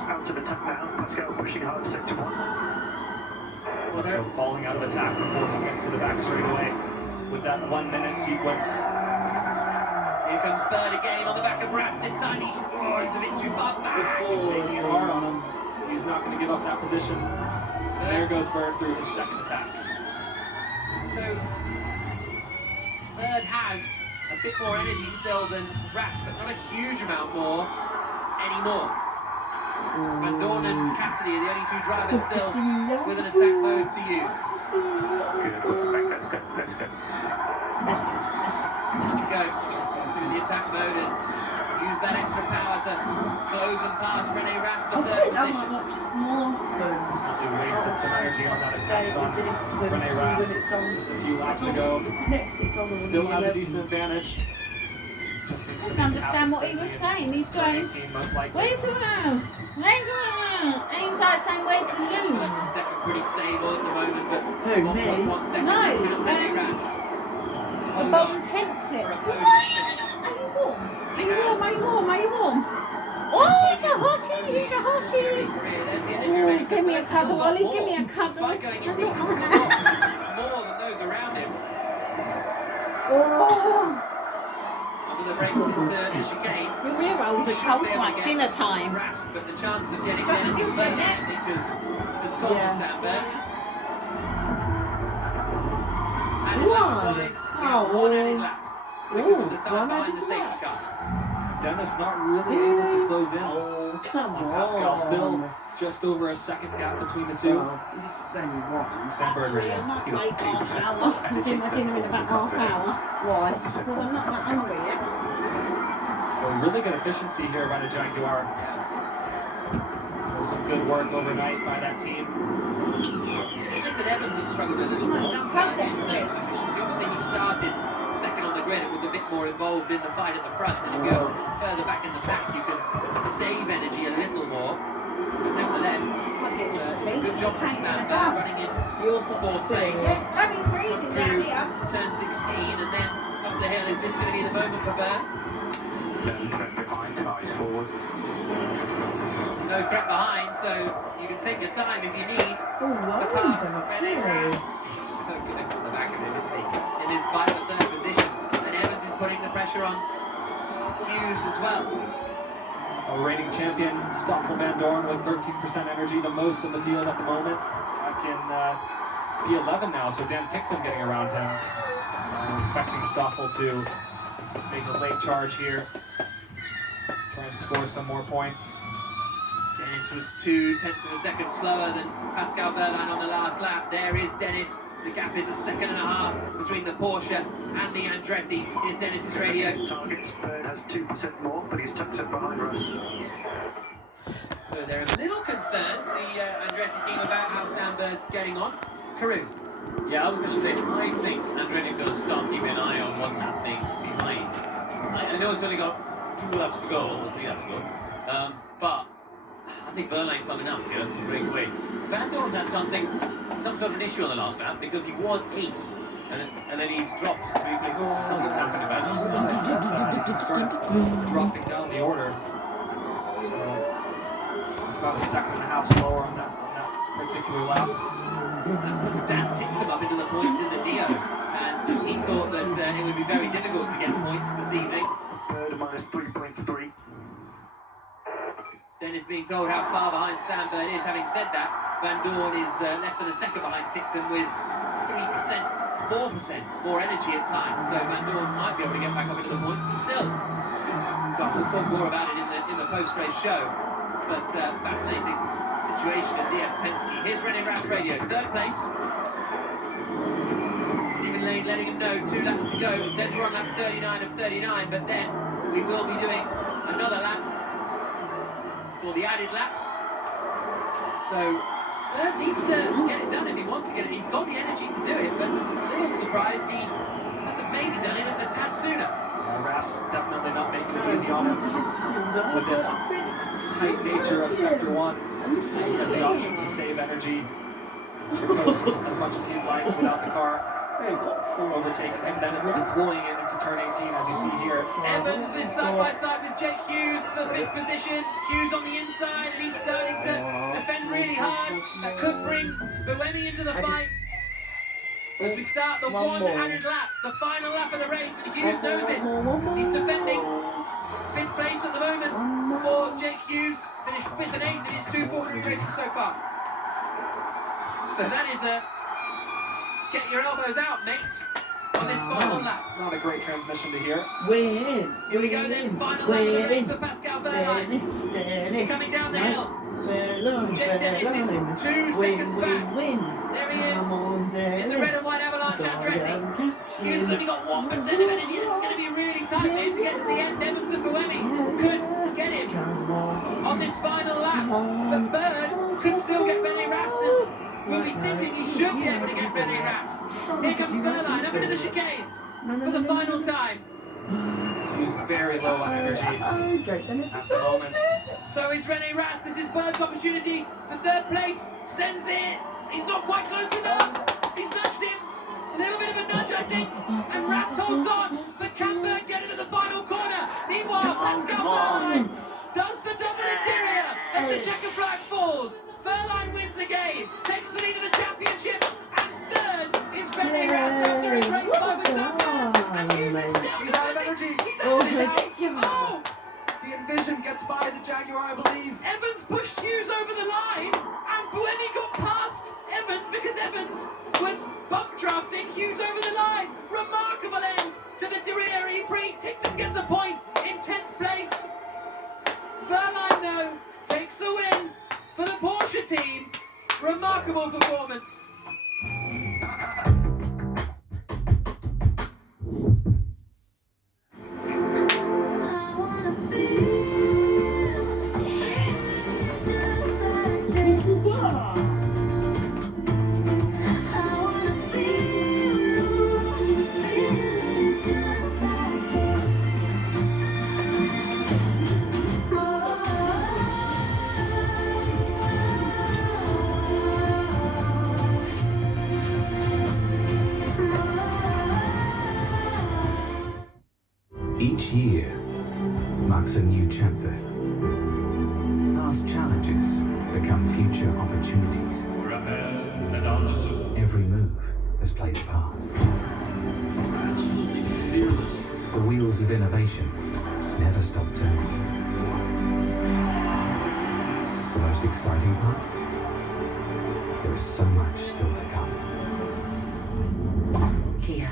Out of attack now. Pascal pushing hard, sector 1. Also falling out of attack before he gets to the back straightaway with that 1 minute sequence. Here comes Bird again on the back of Rast. This time he's a bit too far back. He's making it hard on him. He's not going to give up that position. And there goes Bird through his second attack. So Bird has a bit more energy still than Rast, but not a huge amount more anymore. Van Dorn and Cassidy are the only 2 drivers still with an attack mode to use. Good. Let's go. Let's go. Let's go through the attack mode and use that extra power to close and pass Rene Rast for 3rd position. He wasted some energy on that attempt on Rene Rast just a few laps ago. Still has a decent advantage. Just needs to I don't understand what he was saying. He's going, where's the worm? Where's the worm? And he's like saying, where's the loom? Second pretty stable at the moment at Who, me? 1.1 seconds. No, Rene Rast. The bottom 10th clip. Are you warm? Are you warm? Are you warm? Are you warm? Oh, it's a hottie! It's a hottie! Oh, give me a cuddle, Ollie. Give me a cuddle. Despite going in more than those around him. Oh. Under the brakes into the chicane. Your ear rolls are cold like dinner time. Rast, but the chance of getting Dennis and Bird, I think, has gone to Sam Bird. And laps-wise, we have 1 added lap. Because of the time behind the safety car. Dennis not really able to close in. Oh, come on. Pascal still just over a second gap between the 2. This is only one. Sam Bird I radio. might wait half hour. I'm doing my dinner in about half hour. Why? Because I'm not that hungry yet. So really good efficiency here by the Jaguar. So some good work overnight by that team. I think that Evans has struggled a little more. Obviously, he started second on the grid. It was a bit more involved in the fight at the front. And if you go further back in the pack, you can save energy a little more. But nevertheless, it's a good job from Sam Bird running in 4th place. It's bloody freezing down here. Turn 16, and then up the hill. Is this going to be the moment for Bird? No threat behind, eyes forward. No threat behind, so you can take your time if you need to pass Rene Rast. So good on the back of him, isn't he? In his final 3rd position. And Evans is putting the pressure on Hughes as well. A reigning champion, Stoffel Van Dorn with 13% energy, the most in the field at the moment. Back in P11 now, so Dan Ticktum getting around him. I'm expecting Stoffel to make a late charge here. Try and score some more points. Dennis was 0.2 of a second slower than Pascal Wehrlein on the last lap. There is Dennis The gap is a second and a half between the Porsche and the Andretti. Here's Dennis's radio. Targets, Bird has 2% more, but he's tucked it behind Rust. So they're a little concerned, the Andretti team, about how Sam Bird's getting on. Karun. Yeah, I was going to say, I think Andretti's got to start keeping an eye on what's happening behind. I know it's only got 2 laps to go, or 3 laps to go, but I think Verline's done enough here to break away. Van Dorn's had some sort of an issue on the last lap because he was 8th, and then he's dropped 3 places to something that's As soon as I said that, he started dropping down the order. So it's about a second and a half slower on that particular lap. That puts Dan Tinkham up into the points in the Neo, and he thought that it would be very difficult to get points this evening. Bird minus 3.3. Dennis being told how far behind Sam Bird is. Having said that, Van Dorn is less than a second behind Tickton with 3%, 4% more energy at times. So Van Dorn might be able to get back up into the points, but still. Well, we'll talk more about it in the post-race show. But fascinating situation at DS Penske. Here's Rene Rast radio, 3rd place. Stephen Lane letting him know 2 laps to go. It says we're on lap 39 of 39, but then we will be doing another lap for the added laps. So Bird needs to get it done if he wants to get it. He's got the energy to do it, but a little surprised he hasn't maybe done it a tad sooner. Rast definitely not making it easy on him with this tight nature of Sector 1. He has the option to save energy or coast as much as he'd like without the car overtaking him, then deploying it into turn 18 as you see here. Evans is side by side with Jake Hughes for 5th position. Hughes on the inside, and he's starting to defend really hard. That could bring Buemi into the fight. As we start the one added lap, the final lap of the race, and Hughes knows it. He's defending 5th place at the moment for Jake Hughes. Finished 5th and 8th in his 2 Formula E races so far. So that is a get your elbows out, mate, on this final lap. Not a great transmission to hear. Win. Here we go then, final lap of the race for Pascal Wehrlein. Dennis. Coming down the hill. Wehrlein, Jake Dennis is 2 seconds back. There he is, Come on, Dennis. in the red and white Avalanche Andretti. Hughes has only got 1% of energy. This is going to be really tight, mate. To get to the end, Evans and Buemi could get him on this final lap. But Bird could still get Rene Rast, and we'll be thinking he should be able to get Rene Rast. Here comes Wehrlein up into the chicane for the final time. He's very low on energy at the moment. So it's Rene Rast. This is Bird's opportunity for 3rd place. Sends it. He's not quite close enough. He's nudged him. A little bit of a nudge, I think. And Rast holds on. But can Bird get into the final corner? He was. Let's go, Wehrlein. Does the double interior as the checker flag falls. Wehrlein wins again. Takes the lead of the championship. And 3rd is Rene Rast after a great fight with Sam. And Hughes is still He's out of energy. He's out of energy. Oh! The Envision gets by the Jaguar, I believe. Evans pushed Hughes over the line, and Buemi got past Evans because Evans was bump drafting Hughes over the line. Remarkable end to the Derrida Prix. Tickton gets a point in 10th place. Wehrlein, though, takes the win for the Porsche team. Remarkable performance. Each year marks a new chapter. Past challenges become future opportunities. Every move has played a part. The wheels of innovation never stop turning. The most exciting part? There is so much still to come. Kia,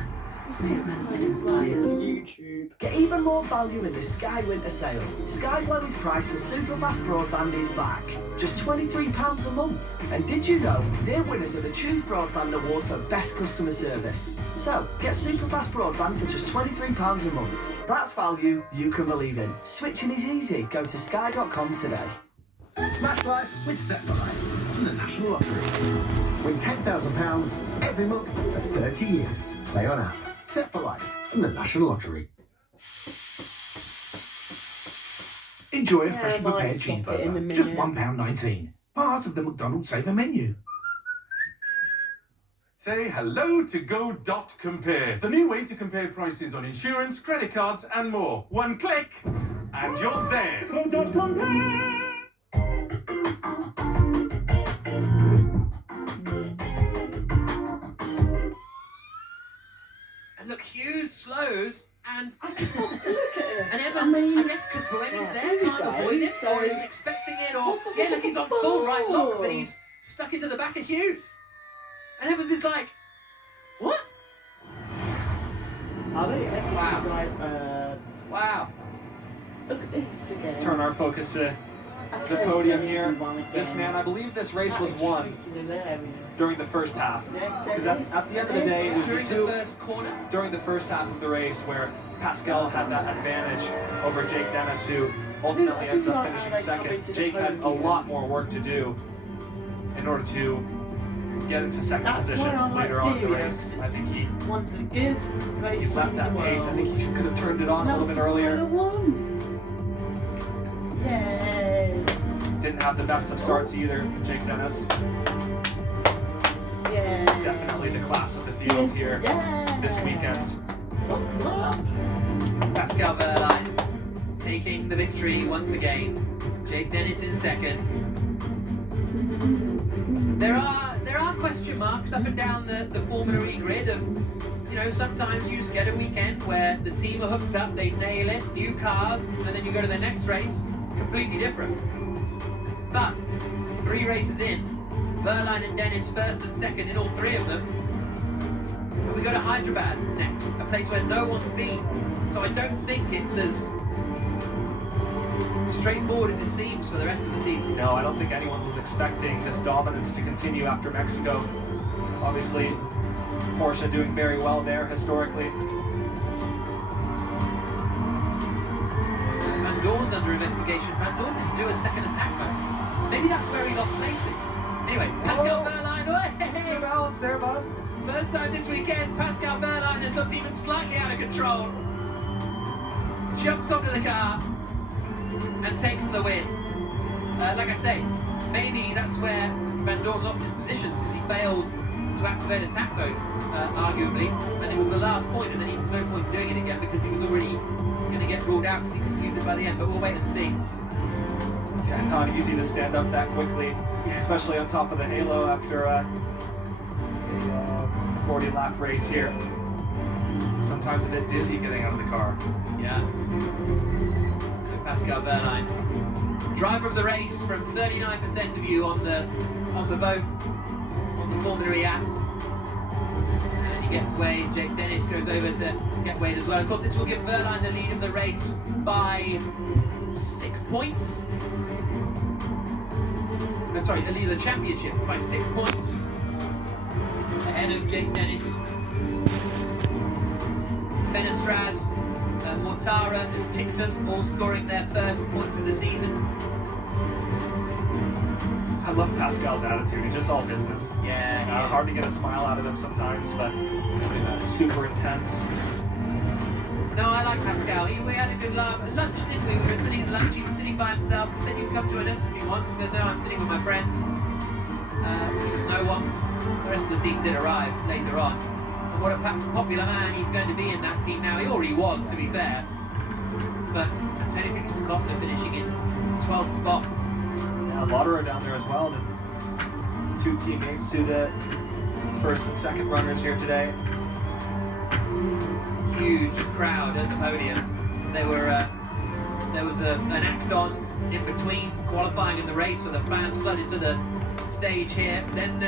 YouTube. Get even more value in the Sky Winter Sale. Sky's lowest price for superfast broadband is back. Just £23 a month. And did you know they're winners of the Choose Broadband Award for Best Customer Service? So, get superfast broadband for just £23 a month. That's value you can believe in. Switching is easy. Go to sky.com today. Smash Life with Set for Life from the National Lottery. Win £10,000 every month for 30 years. Play on app. Set for Life from the National Lottery. Enjoy a Yeah, freshly I might prepared stop it in a cheeseburger. minute. Just £1.19. Part of the McDonald's Saver menu. Say hello to Go.Compare, the new way to compare prices on insurance, credit cards, and more. One click, and you're there. Go.Compare. And look, Hughes slows, and I can't look at it. and Evans, I guess because Bohemian's right, there, here we can't go. avoid it, So- or isn't expecting it, or yeah, look, he's on full right lock, but he's stuck into the back of Hughes. And Evans is like, what? Are they? Wow. Like, Wow. look at this again. Let's turn our focus to the podium here. This man, I believe this race was won during the first half. Because at the end of the day, it was the During the two first corner, during the first half of the race where Pascal had that advantage over Jake Dennis, who ultimately ends up finishing second. Jake had a lot more work to do in order to get into second position later on in the race. I think he left that pace. I think he could have turned it on a little bit earlier. Yay! Didn't have the best of starts either, Jake Dennis. Yay! Definitely the class of the field here this weekend. Pascal Wehrlein taking the victory once again. Jake Dennis in second. There are question marks up and down the Formula E grid of, you know, sometimes you just get a weekend where the team are hooked up, they nail it, new cars, and then you go to the next race, completely different. But 3 races in, Wehrlein and Dennis first and second in all 3 of them. And we go to Hyderabad next, a place where no one's been. So I don't think it's as straightforward as it seems for the rest of the season. No, I don't think anyone was expecting this dominance to continue after Mexico. Obviously, Porsche doing very well there historically. Van Dorn's under investigation. Van Dorn didn't do a second attack though. So maybe that's where he lost places. Anyway, Pascal Wehrlein, hey, balance there, bud. First time this weekend, Pascal Wehrlein has looked even slightly out of control. Jumps onto the car and takes the win. Like I say, maybe that's where Van Dorn lost his positions because he failed to activate attack mode, arguably, and it was the last point, and then he was no point doing it again because he was already going to get ruled out because he couldn't use it by the end. But we'll wait and see. Yeah, not easy to stand up that quickly, especially on top of the halo after a 40-lap race here. Sometimes a bit dizzy getting out of the car. Yeah. So Pascal Wehrlein, driver of the race from 39% of you on the vote on the Formula E app. And he gets weighed. Jake Dennis goes over to get weighed as well. Of course, this will give Wehrlein the lead of the race by 6 points. No, sorry, the lead of the championship by 6 points. Ahead of Jake Dennis. Fenestraz, Mortara and Tickton all scoring their first points of the season. I love Pascal's attitude. He's just all business. Yeah. Hard to get a smile out of him sometimes, but super intense. No, I like Pascal. We had a good laugh at lunch, didn't we? We were sitting at lunch. He was sitting by himself. We said, "You come join us if you want." He said, "No, I'm sitting with my friends." There was no one. The rest of the team did arrive later on. And what a popular man he's going to be in that team now. He already was, to be fair. But Antonio Costa finishing in 12th spot. Yeah, Lauderer down there as well. The 2 teammates to the first and second runners here today. Huge crowd at the podium. There was an act on in between qualifying and the race, so the fans flooded to the stage here. Then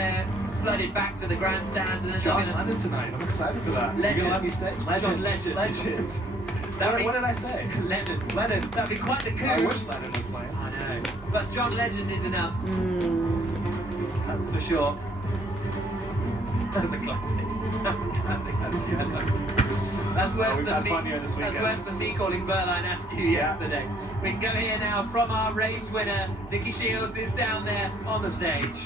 flooded back to the grandstands, and then John Lennon tonight. I'm excited for that. Legend. You let me stay. John Legend. Legend. What did I say? Lennon. Lennon. That'd be quite the coup. I wish Lennon was playing. I know. But John Legend is enough. That's for sure. That's a classic. That's a classic. That's worse we've than had me. fun here this That's weekend. worse than me calling Berline Askew yesterday. We can go here now from our race winner. Nicky Shields is down there on the stage.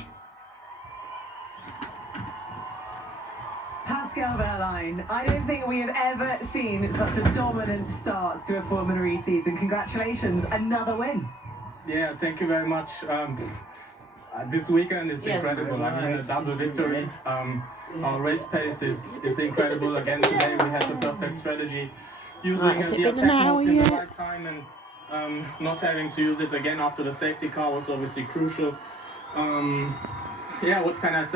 Pascal Wehrlein, I don't think we have ever seen such a dominant start to a Formula E season. Congratulations, another win. Yeah, thank you very much. This weekend is incredible. I mean, a double victory. Our race pace is incredible. Again, today we had the perfect strategy. Using the attack modes in the right time and not having to use it again after the safety car was obviously crucial. Yeah, what can I say?